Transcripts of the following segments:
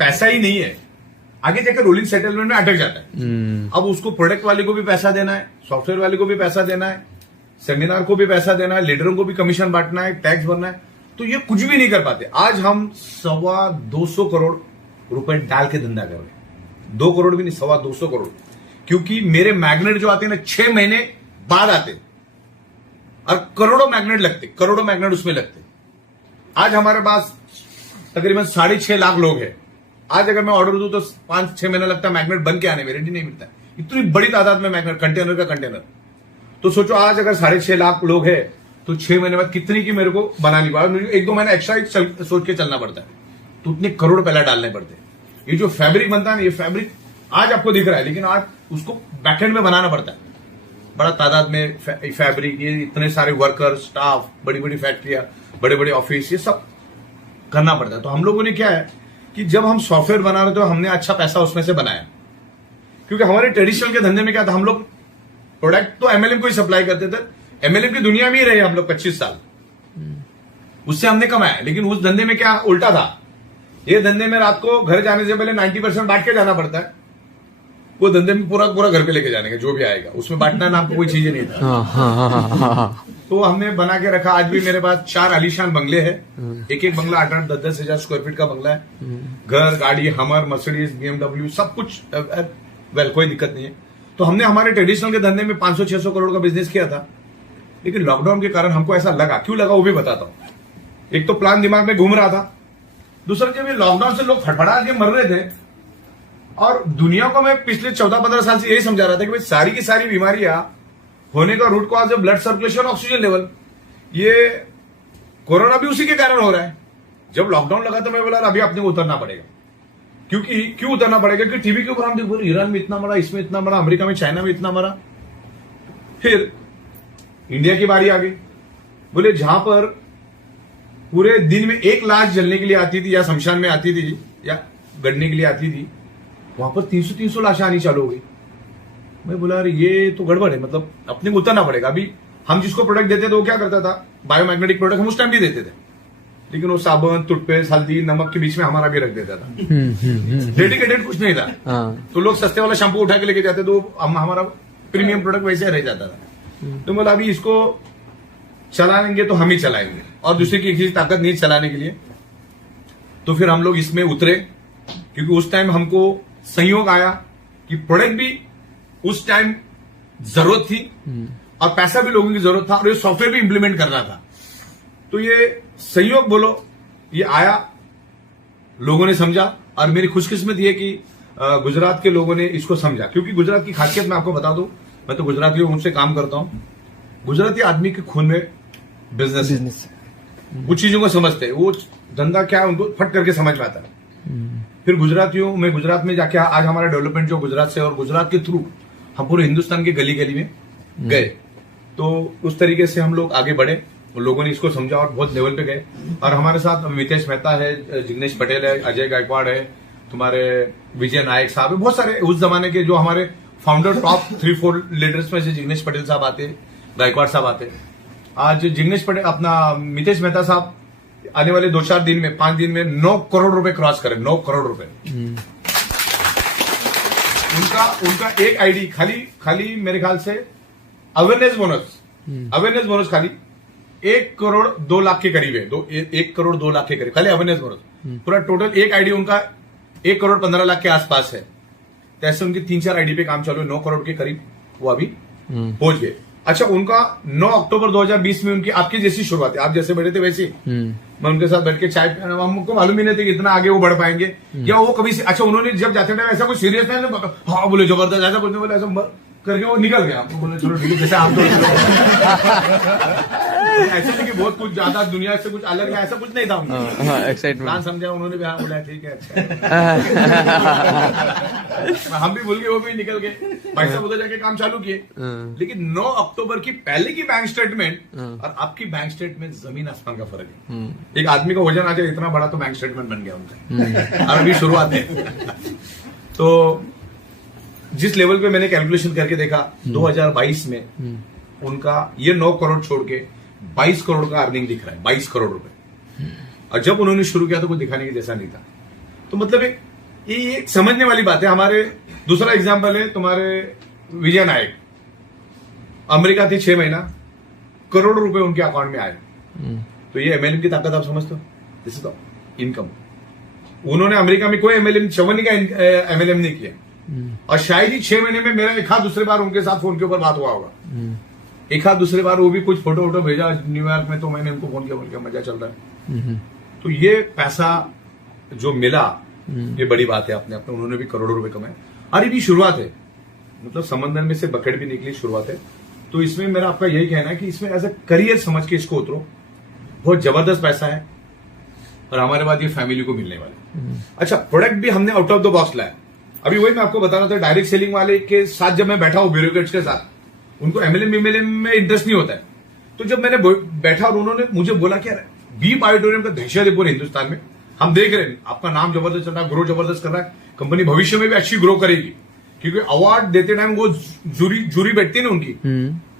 पैसा ही नहीं है, आगे जाकर रोलिंग सेटलमेंट में अटक जाता है। अब उसको प्रोडक्ट वाले को भी पैसा देना है, सॉफ्टवेयर वाले को भी पैसा देना है, सेमिनार को भी पैसा देना है, लीडरों को भी कमीशन बांटना है, टैक्स भरना है, तो ये कुछ भी नहीं कर पाते। आज हम 225 करोड़ रुपए डाल के धंधा कर रहे हैं, 2 करोड़ भी नहीं, 225 करोड़, क्योंकि मेरे मैग्नेट जो आते हैं ना 6 महीने बाद आते और करोड़ों मैग्नेट लगते, करोड़ों मैग्नेट उसमें लगते। आज हमारे पास तकरीबन 6.5 लाख लोग हैं। आज अगर मैं ऑर्डर दूं तो 5-6 महीना लगता है मैग्नेट बन के आने में, रेडी नहीं मिलता है। इतनी बड़ी तादाद में मैग्नेट, कंटेनर का कंटेनर। तो सोचो आज अगर 6.5 लाख लोग है तो 6 महीने बाद कितनी की मेरे को बनानी पड़ा, मुझे 1-2 महीना एक्स्ट्रा सोच के चलना पड़ता है, तो उतने करोड़ पहले डालने पड़ते हैं। ये जो फैब्रिक बनता है ना, ये फैब्रिक आज आपको दिख रहा है, लेकिन आज उसको बैकएंड में बनाना पड़ता है, बड़ा तादाद में फैब्रिक, ये इतने सारे वर्कर, स्टाफ, बड़ी बड़ी फैक्ट्रियां, बड़े बड़े ऑफिस, ये सब करना पड़ता है। तो हम लोगों ने क्या है कि जब हम सॉफ्टवेयर बना रहे तो हमने अच्छा पैसा उसमें से बनाया, क्योंकि हमारे ट्रेडिशनल के धंधे में क्या था, हम लोग प्रोडक्ट तो एमएलएम को ही सप्लाई करते थे। एमएलएम की दुनिया में ही रहे हम लोग 25 साल, उससे हमने कमाया। लेकिन उस धंधे में क्या उल्टा था, ये धंधे में रात को घर जाने से पहले 90% बांट के जाना पड़ता है। वो धंधे में पूरा पूरा घर पे लेके जाने का, जो भी आएगा उसमें बांटना नाम को कोई चीज नहीं था। तो हमने बना के रखा। आज भी मेरे पास 4 आलीशान बंगले हैं, एक एक बंगला 8-8, 10-10 हजार स्क्वायर फीट का बंगला है। घर, गाड़ी, हमर, मर्सिडीज, BMW, सब कुछ वेल, कोई दिक्कत नहीं है। तो हमने हमारे ट्रेडिशनल के धंधे में 500-600 करोड़ का बिजनेस किया था, लेकिन लॉकडाउन के कारण हमको ऐसा लगा, क्यों लगा वो भी बताता हूं। एक तो प्लान दिमाग में घूम रहा था, दूसरा जब ये लॉकडाउन से लोग फटफड़ा के मर रहे थे, और दुनिया को मैं पिछले 14-15 साल से यही समझा रहा था कि भाई सारी की सारी बीमारियां होने का रूट कॉज है ब्लड सर्कुलेशन, ऑक्सीजन लेवल। ये कोरोना भी उसी के कारण हो रहा है। जब लॉकडाउन लगा तो मैं बोला अभी अपने को उतरना पड़ेगा, क्योंकि क्यों उतरना पड़ेगा, क्योंकि टीवी के ऊपर हम देखो ईरान में इतना मरा, इसमें इतना मरा, अमेरिका में, चाइना में इतना मरा। फिर इंडिया की बारी आ गई, बोले जहां पर पूरे दिन में 1 लाश जलने के लिए आती थी, या शमशान में आती थी, या गड़ने के लिए आती थी, वहां पर 300 लाशें आनी चालू हो गई। मैं बोला अरे ये तो गड़बड़ है, मतलब अपने को उतरना पड़ेगा। अभी हम जिसको प्रोडक्ट देते थे वो क्या करता था, बायोमैग्नेटिक प्रोडक्ट हम उस टाइम भी देते थे, लेकिन वो साबुन, टूथपेस्ट, हल्दी, नमक के बीच में हमारा भी रख देता था। डेडिकेटेड कुछ नहीं था। तो लोग सस्ते वाला शैम्पू उठा के लेके जाते, तो हमारा प्रीमियम प्रोडक्ट वैसे रह जाता था। तो बोला अभी इसको चलाएंगे तो हम ही चलाएंगे, और दूसरे की किसी ताकत नहीं चलाने के लिए। तो फिर हम लोग इसमें उतरे, क्योंकि उस टाइम हमको संयोग आया कि प्रोडक्ट भी उस टाइम जरूरत थी, और पैसा भी लोगों की जरूरत था, और ये सॉफ्टवेयर भी इंप्लीमेंट करना था। तो ये संयोग बोलो, ये आया, लोगों ने समझा, और मेरी खुशकिस्मत ये कि गुजरात के लोगों ने इसको समझा। क्योंकि गुजरात की खासियत मैं आपको बता दूं, मैं तो गुजरातियों उनसे काम करता हूं। गुजराती आदमी के खून में बिजनेस है, कुछ चीजों को समझते हैं, वो धंधा क्या है उनको फट करके समझ में आता है। फिर गुजरातियों में, गुजरात में जाके आज हमारा डेवलपमेंट जो गुजरात से, और गुजरात के थ्रू हम पूरे हिंदुस्तान के गली गली में गए। तो उस तरीके से हम लोग आगे बढ़े, लोगों ने इसको समझा और बहुत लेवल पे गए। और हमारे साथ मितेश मेहता है, जिग्नेश पटेल है, अजय गायकवाड़ है, तुम्हारे विजय नायक साहब है, बहुत सारे उस जमाने के जो हमारे फाउंडर टॉप 3-4 लीडर्स में से जिग्नेश पटेल साहब आते, गायकवाड़ साहब आते। आज जिग्नेश पटेल, अपना मितेश मेहता साहब आने वाले 2-4 दिन में, 5 दिन में 9 करोड़ रुपए क्रॉस करें, 9 करोड़ रुपए। उनका एक आईडी खाली मेरे ख्याल से अवेयरनेस बोनस खाली 1 करोड़ 2 लाख के करीब है, 1 करोड़ 2 लाख के करीब खाली अवेयरनेस बोनस। पूरा टोटल एक आईडी उनका 1 करोड़ 15 लाख के आसपास है। तो ऐसे उनकी 3-4 आईडी पे काम चालू है, 9 करोड़ के करीब वो अभी पहुंच गए। अच्छा, उनका 9 अक्टूबर 2020 में उनकी आपकी जैसी शुरुआत है, आप जैसे बैठे थे वैसे मैं उनके साथ बैठ के चाय, हमको मालूम ही नहीं था कि इतना आगे वो बढ़ पाएंगे, या वो कभी से। अच्छा, उन्होंने जब जाते टाइम ऐसा कोई सीरियस नहीं, हाँ बोले जबरदस्त, ऐसा बोलने बोले, ऐसा करके वो निकल गया। आपको बोले चलो ठीक है, जैसे आप ऐसे नहीं कि बहुत कुछ ज्यादा दुनिया से कुछ अलग है, ऐसा कुछ नहीं था। प्लान समझा उन्होंने भी, हाँ बोला ठीक है, अच्छा हम भी भूल गए, वो भी निकल गए, पैसा उधर जाके काम चालू किए। लेकिन 9 अक्टूबर की पहले की बैंक स्टेटमेंट और आपकी बैंक स्टेटमेंट जमीन आसमान का फर्क है। एक आदमी का वजन आ जाए इतना बड़ा, तो बैंक स्टेटमेंट बन गया उनका, और अभी शुरुआत है। तो जिस लेवल पे मैंने कैलकुलेशन करके देखा 2022 में उनका ये 9 करोड़ छोड़ के 22 करोड़ का अर्निंग दिख रहा है, 22 करोड़ रुपए। और जब उन्होंने शुरू किया तो कुछ दिखाने के जैसा नहीं था। तो मतलब एक ये एक समझने वाली बात है। हमारे दूसरा एग्जाम्पल है तुम्हारे विजय नायक, अमेरिका थी 6 महीना, करोड़ों रुपए उनके अकाउंट में आए। तो ये एमएलएम की ताकत आप समझते हो? This is the income. उन्होंने अमेरिका में कोई एमएलएम चवन्नी का एमएलएम नहीं किया, और शायद ही 6 महीने में मेरा एक हाथ दूसरे बार उनके साथ फोन के ऊपर बात हुआ होगा। एक हाथ दूसरे बार वो भी कुछ फोटो वोटो भेजा न्यूयॉर्क में, तो मैंने उनको फोन किया, बोल के मजा चल रहा है। तो ये पैसा जो मिला ये बड़ी बात है। अपने अपने उन्होंने भी करोड़ों रुपए कमाए, और ये भी शुरुआत है, मतलब समंदर में से बकेट भी निकली, शुरुआत है। तो इसमें मेरा आपका यही कहना है कि इसमें एज अ करियर समझ के इसको उतरो, बहुत जबरदस्त पैसा है, और हमारे बाद ये फैमिली को मिलने वाला। अच्छा, प्रोडक्ट भी हमने आउट ऑफ द बॉक्स लाया। अभी वही मैं आपको बता रहा था, डायरेक्ट सेलिंग वाले के साथ जब मैं बैठा हूं, ब्यूरोक्रेट्स के साथ, उनको एमएलएम में इंटरेस्ट नहीं होता है। तो जब मैंने बैठा और उन्होंने मुझे बोला कि यार बी बायोटोरियम का दहशत है पूरे हिंदुस्तान में, हम देख रहे हैं आपका नाम जबरदस्त चल रहा है, ग्रो जबरदस्त कर रहा है, कंपनी भविष्य में भी अच्छी ग्रो करेगी, क्योंकि अवार्ड देते टाइम वो जूरी बैठती है ना उनकी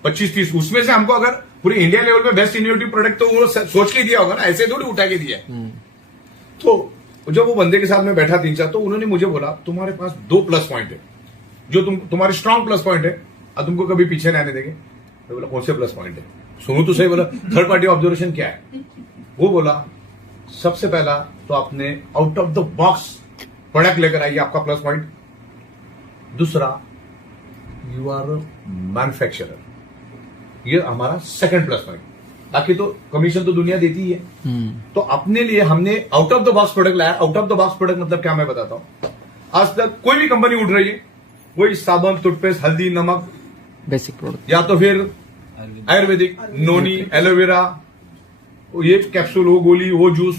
25-30, उसमें से हमको अगर पूरे इंडिया लेवल पे बेस्ट इनोवेटिव प्रोडक्ट तो वो सोच के दिया होगा ना, ऐसे थोड़ी उठा के दिया है। तो जब वो बंदे के साथ में बैठा 3-4, तो उन्होंने मुझे बोला तुम्हारे पास 2 प्लस पॉइंट है, जो तुम्हारे स्ट्रांग प्लस पॉइंट है, और तुमको कभी पीछे नहीं आने देंगे। मैं बोला कौन से प्लस पॉइंट है, सुनो तो सही। बोला थर्ड पार्टी ऑब्जर्वेशन क्या है? वो बोला सबसे पहला तो आपने out of the box product लेकर आइए, आपका प्लस पॉइंट। दूसरा, यू आर मैन्युफैक्चरर, ये हमारा सेकंड प्लस पॉइंट। बाकी तो कमीशन तो दुनिया देती ही है। तो अपने लिए हमने out of the box product लाया। Out of the box product मतलब क्या, मैं बताता हूं। आज तक कोई भी कंपनी उठ रही है, वही साबुन, टूथपेस्ट, हल्दी, नमक, बेसिक प्रोडक्ट, या तो फिर आयुर्वेदिक, नोनी, एलोवेरा, ये कैप्सूल हो, गोली हो, जूस,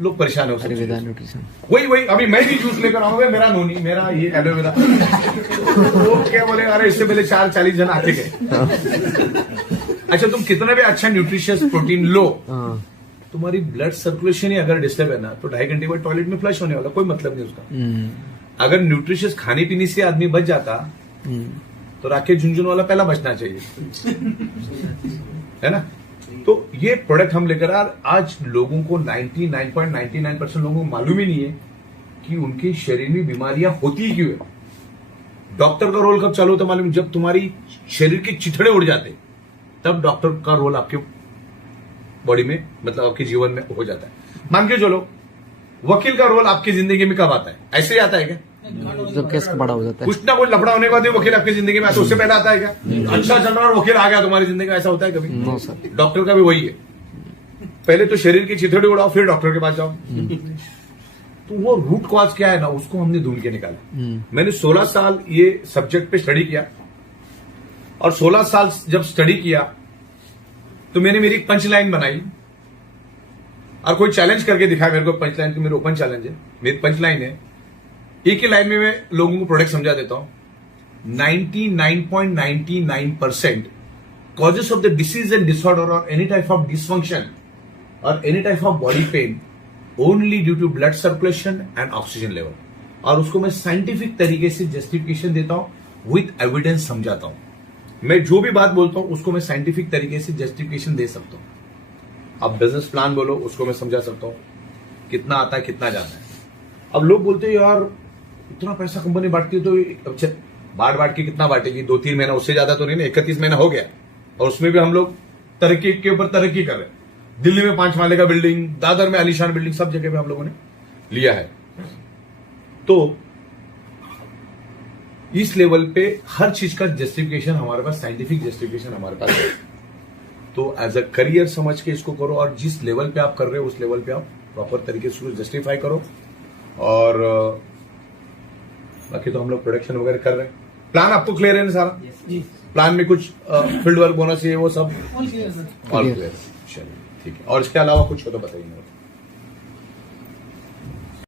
लोग परेशान हो न्यूट्रिशन। वही अभी मैं भी जूस लेकर आऊंगा, मेरा नोनी, मेरा ये एलोवेरा। वो क्या बोले, अरे इससे पहले 40 जन आके गए। अच्छा, तुम कितना भी अच्छा न्यूट्रिशियस प्रोटीन लो, तुम्हारी ब्लड सर्कुलेशन ही अगर डिस्टर्ब है ना, तो 2.5 घंटे बाद टॉयलेट में फ्लश होने वाला, कोई मतलब नहीं उसका। अगर न्यूट्रिशियस खाने पीने से आदमी बच जाता, तो राकेश झुंझुनवाला पहला बचना चाहिए, है ना। तो ये प्रोडक्ट हम लेकर आज लोगों को 99.99% लोगों को मालूम ही नहीं है कि उनके शरीर में बीमारियां होती क्यों है। डॉक्टर का रोल कब चालू होता मालूम? जब तुम्हारी शरीर के चिथड़े उड़ जाते, तब डॉक्टर का रोल आपके बॉडी में, मतलब आपके जीवन में हो जाता है। मान के चलो, वकील का रोल आपकी जिंदगी में कब आता है? ऐसे ही आता है क्या? जब केस बड़ा हो जाता है, कुछ ना कुछ लफड़ा होने के बाद वकील आपकी जिंदगी में आता है, उससे पहले आता है क्या? अच्छा चल रहा है और वकील आ गया तुम्हारी जिंदगी में, ऐसा होता है कभी? No sir. डॉक्टर का भी वही है, पहले तो शरीर की चिथड़े उड़ाओ, फिर डॉक्टर के पास जाओ। तो वो रूट कॉज क्या है ना, उसको हमने ढूंढ के निकाला। मैंने 16 साल ये सब्जेक्ट पे स्टडी किया, और 16 साल जब स्टडी किया तो मैंने मेरी पंच लाइन बनाई, और कोई चैलेंज करके दिखाया मेरे को पंच लाइन की। मेरी ओपन चैलेंज है, मेरी पंच लाइन है, एक ही लाइन में मैं लोगों को प्रोडक्ट समझा देता हूं। 99.99% causes of the disease and disorder और एनी टाइप ऑफ डिसफंक्शन और any type of body pain only due to blood circulation and oxygen level. और उसको मैं साइंटिफिक तरीके से जस्टिफिकेशन देता हूं, विथ एविडेंस समझाता हूं। मैं जो भी बात बोलता हूं उसको मैं साइंटिफिक तरीके से जस्टिफिकेशन दे सकता हूं। अब बिजनेस प्लान बोलो, उसको मैं समझा सकता हूं, कितना आता है कितना जाता है। अब लोग बोलते हैं यार इतना पैसा कंपनी बांटती है, तो अच्छा बांट के कितना बांटेगी? 2-3 महीना, उससे ज्यादा तो नहीं ना। 31 महीना हो गया, और उसमें भी हम लोग तरक्की के ऊपर तरक्की कर रहे हैं। दिल्ली में 5 माले का बिल्डिंग, दादर में आलीशान बिल्डिंग, सब जगह पे हम लोगों ने लिया है। तो इस लेवल पे हर चीज का जस्टिफिकेशन हमारे पास, साइंटिफिक जस्टिफिकेशन हमारे पास है। तो एज अ करियर समझ के इसको करो, और जिस लेवल पे आप कर रहे हो उस लेवल पे आप प्रॉपर तरीके से जस्टिफाई करो। और बाकी तो हम लोग प्रोडक्शन वगैरह कर रहे हैं। प्लान आपको क्लियर है ना सारा? प्लान में कुछ फील्ड वर्क बोनस है वो सब ऑल क्लियर? चलिए ठीक है। और इसके अलावा कुछ हो तो बताइए।